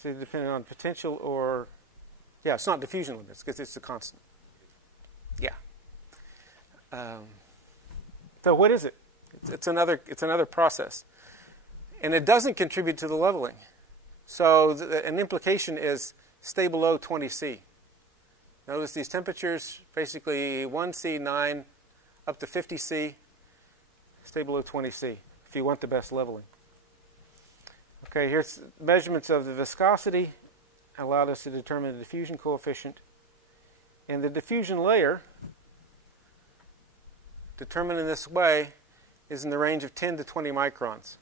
So depending on potential or, yeah, it's not diffusion limits because it's a constant. Yeah. So what is it? It's another process, and it doesn't contribute to the leveling. So an implication is stay below 20 C. Notice these temperatures, basically 1 C, 9, up to 50 C. Stay below 20 C if you want the best leveling. Okay, here's measurements of the viscosity. Allowed us to determine the diffusion coefficient. And the diffusion layer, determined in this way, is in the range of 10 to 20 microns.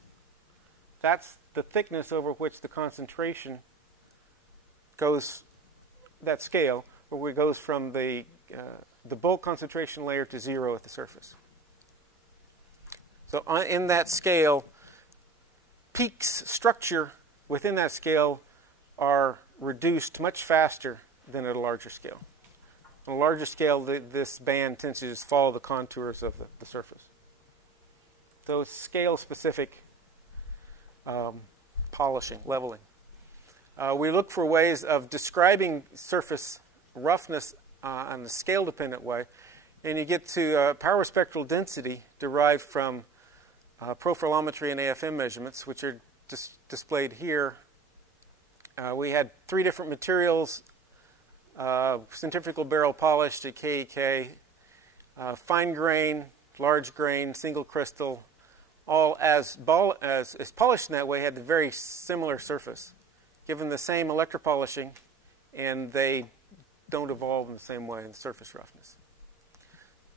That's the thickness over which the concentration goes, that scale, where it goes from the bulk concentration layer to 0 at the surface. So in that scale, peaks structure within that scale are reduced much faster than at a larger scale. On a larger scale, this band tends to just follow the contours of the surface. So it's scale-specific polishing, leveling. We look for ways of describing surface roughness on the scale-dependent way, and you get to power spectral density derived from profilometry and AFM measurements, which are displayed here. We had 3 different materials: centrifugal barrel polished at KEK, fine grain, large grain, single crystal, all as polished in that way, had the very similar surface, given the same electropolishing, and they don't evolve in the same way in surface roughness.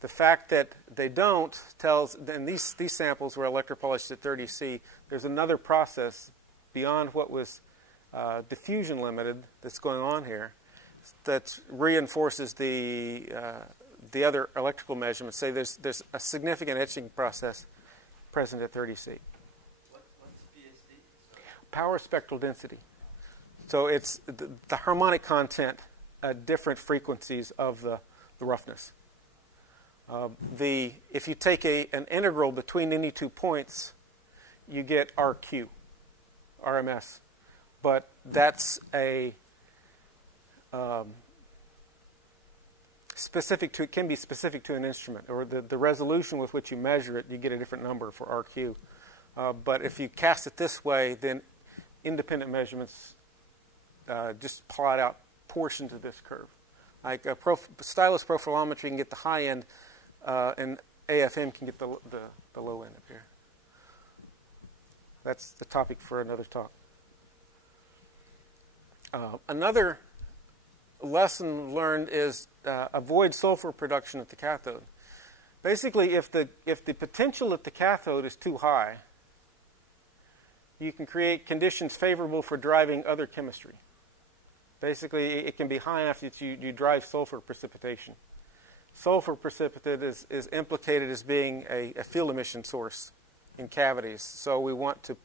The fact that they don't tells, and these samples were electropolished at 30 C, there's another process beyond what was diffusion limited that's going on here that reinforces the other electrical measurements. Say there's a significant etching process present at 30 C. What's PSD? Power spectral density. So it's the harmonic content at different frequencies of the roughness. If you take an integral between any 2 points, you get RQ, RMS. But that's a it can be specific to an instrument, or the resolution with which you measure it, you get a different number for RQ. But if you cast it this way, then independent measurements just plot out portions of this curve. Like stylus profilometry can get the high end, and AFM can get the low end up here. That's the topic for another talk. Another lesson learned is avoid sulfur production at the cathode. Basically, if the potential at the cathode is too high, you can create conditions favorable for driving other chemistry. Basically, it can be high enough that you drive sulfur precipitation. Sulfur precipitate is implicated as being a field emission source in cavities. So we want to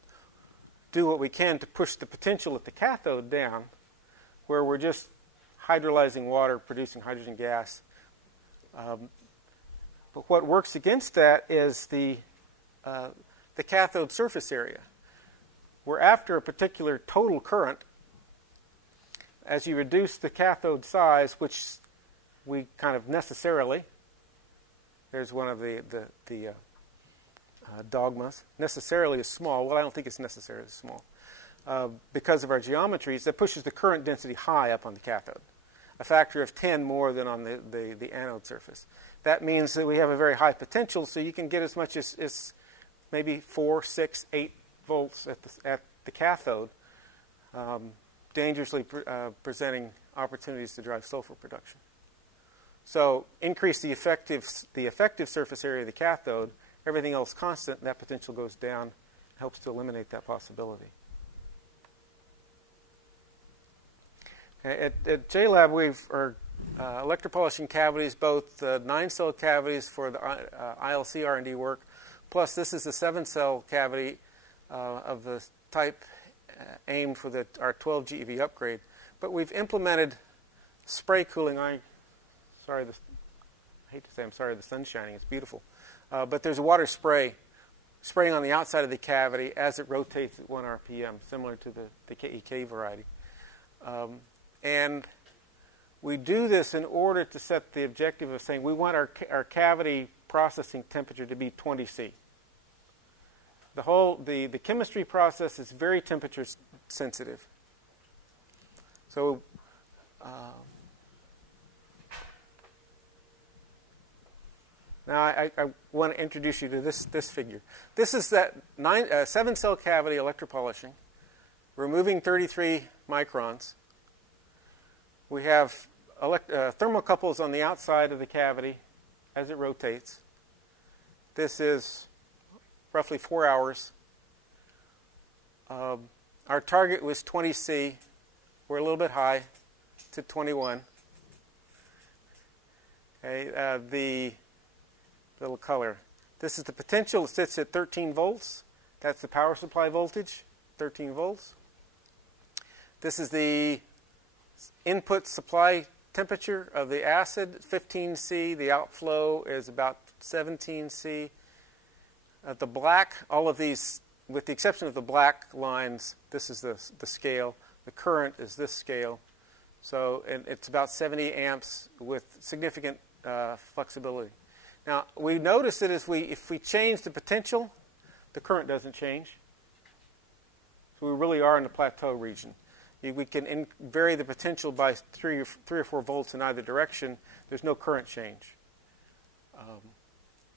do what we can to push the potential at the cathode down, where we're just hydrolyzing water, producing hydrogen gas. But what works against that is the cathode surface area. We're after a particular total current. As you reduce the cathode size, which we kind of necessarily, there's one of the dogmas, necessarily is small. Well, I don't think it's necessarily small. Because of our geometries, that pushes the current density high up on the cathode, a factor of 10 more than on the anode surface. That means that we have a very high potential, so you can get as much as maybe 4, 6, 8 volts at the cathode, dangerously presenting opportunities to drive sulfur production. So increase the effective surface area of the cathode, everything else constant, that potential goes down, helps to eliminate that possibility. Okay, at JLab, we're electropolishing cavities, both 9-cell cavities for the ILC R&D work, plus this is a 7-cell cavity of the type aimed for our 12 GeV upgrade. But we've implemented spray cooling. I hate to say I'm sorry the sun's shining. It's beautiful. But there's a water spraying on the outside of the cavity as it rotates at 1 RPM, similar to the KEK variety. And we do this in order to set the objective of saying we want our cavity processing temperature to be 20 C. The chemistry process is very temperature sensitive. So now I want to introduce you to this figure. This is that 7-cell cavity electropolishing, removing 33 microns. We have thermocouples on the outside of the cavity as it rotates. This is roughly 4 hours. Our target was 20 C. We're a little bit high to 21. Okay, the little color. This is the potential. It sits at 13 volts. That's the power supply voltage, 13 volts. This is the input supply temperature of the acid, 15 C. The outflow is about 17 C. The black, all of these, with the exception of the black lines, this is the scale. The current is this scale. So it's about 70 amps with significant flexibility. Now, we notice that if we change the potential, the current doesn't change. So we really are in the plateau region. We can vary the potential by 3 or 4 volts in either direction. There's no current change.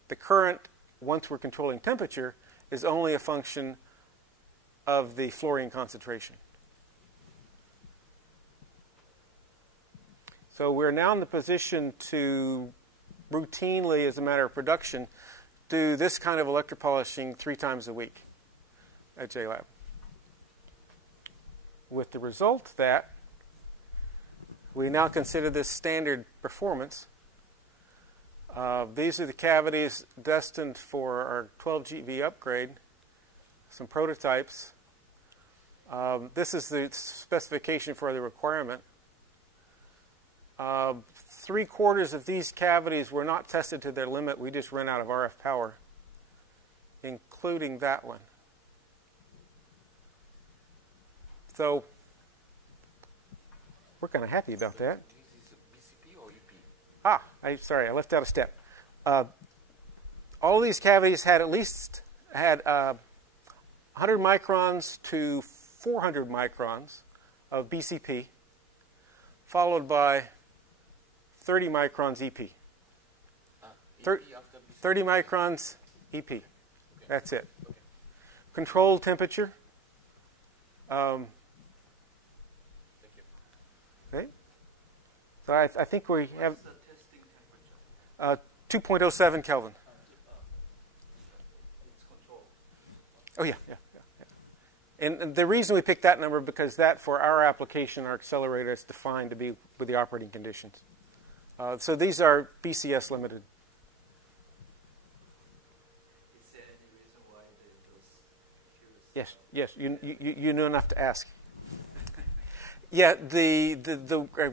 The current, once we're controlling temperature, is only a function of the fluorine concentration. So we're now in the position to routinely, as a matter of production, do this kind of electropolishing 3 times a week at JLab. With the result that we now consider this standard performance. These are the cavities destined for our 12 GeV upgrade, some prototypes. This is the specification for the requirement. 3/4 of these cavities were not tested to their limit. We just ran out of RF power, including that one. So we're kind of happy about that. Sorry, I left out a step. All these cavities had at least 100 microns to 400 microns of BCP, followed by 30 microns EP. 30 microns EP. Okay. That's it. Okay. Controlled temperature. Thank you. Okay. So I think we have What's the testing temperature? 2.07 Kelvin. It's controlled. Oh, yeah. And the reason we picked that number because that, for our application, our accelerator is defined to be with the operating conditions. So these are BCS limited. Is there any reason why those Yes. You know enough to ask. Yeah. The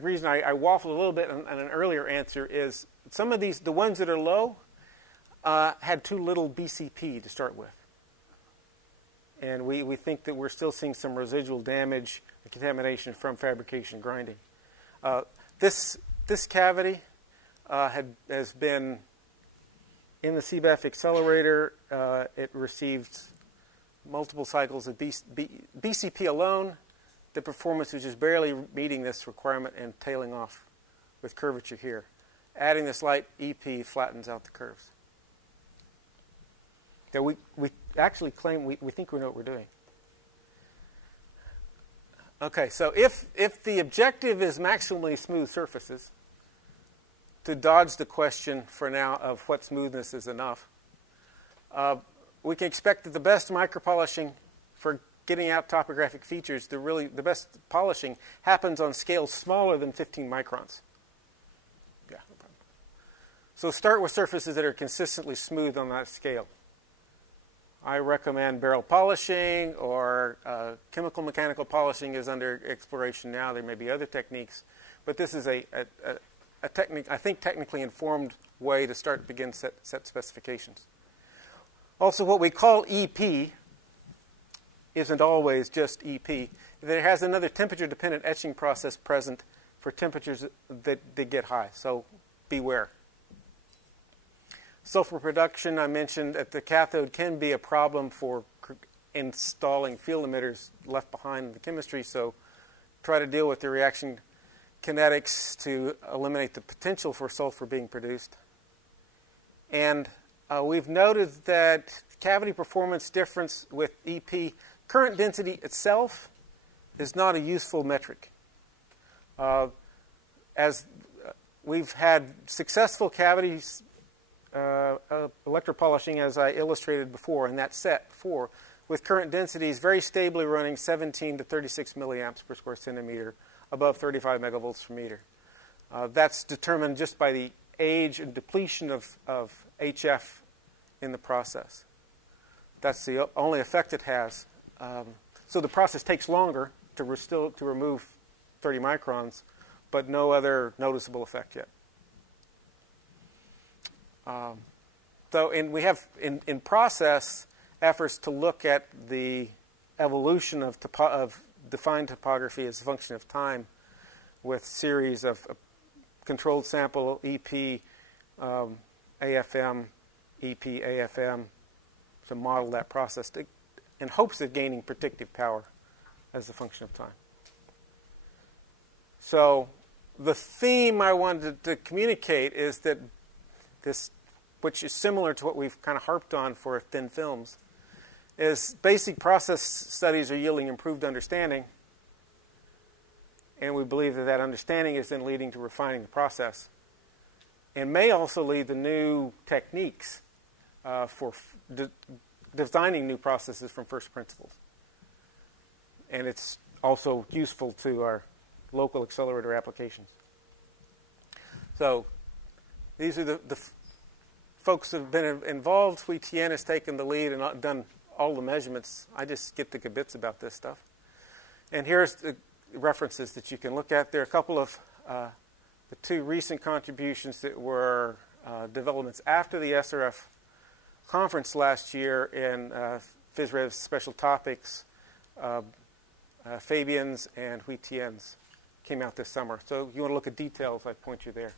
reason I waffled a little bit on an earlier answer is some of these, the ones that are low, had too little BCP to start with. And we think that we're still seeing some residual damage and contamination from fabrication grinding. This cavity has been in the CBEF accelerator. It received multiple cycles of BCP alone. The performance was just barely meeting this requirement and tailing off with curvature here. Adding this light EP flattens out the curves. So we actually claim we think we know what we're doing. Okay, so if the objective is maximally smooth surfaces, to dodge the question for now of what smoothness is enough, we can expect that the best micropolishing for getting out topographic features, the best polishing happens on scales smaller than 15 microns. Yeah, no problem. So start with surfaces that are consistently smooth on that scale. I recommend barrel polishing or chemical mechanical polishing is under exploration now. There may be other techniques, but this is a technique, I think, technically informed way to begin set specifications. Also, what we call EP isn't always just EP. It has another temperature-dependent etching process present for temperatures that get high, so beware. Sulfur production, I mentioned at the cathode, can be a problem for installing field emitters left behind in the chemistry, so try to deal with the reaction kinetics to eliminate the potential for sulfur being produced. And we've noted that cavity performance difference with EP, current density itself is not a useful metric. As we've had successful cavities electropolishing, as I illustrated before in that set before, with current densities very stably running 17 to 36 milliamps per square centimeter, above 35 megavolts per meter. That's determined just by the age and depletion of HF in the process. That's the only effect it has. So the process takes longer to remove 30 microns, but no other noticeable effect yet. We have in process efforts to look at the evolution of defined topography as a function of time with series of controlled sample EP, AFM, EP, AFM, to model that process in hopes of gaining predictive power as a function of time. So the theme I wanted to communicate is that this, which is similar to what we've kind of harped on for thin films, is basic process studies are yielding improved understanding, and we believe that understanding is then leading to refining the process, and may also lead to new techniques for designing new processes from first principles. And it's also useful to our local accelerator applications. So these are the folks that have been involved. TN has taken the lead and done all the measurements. I just get the kibitz about this stuff. And here's the references that you can look at. There are a couple of the two recent contributions that were developments after the SRF conference last year in PhysRev's special topics. Fabian's and TN's came out this summer. So if you want to look at details, I'd point you there.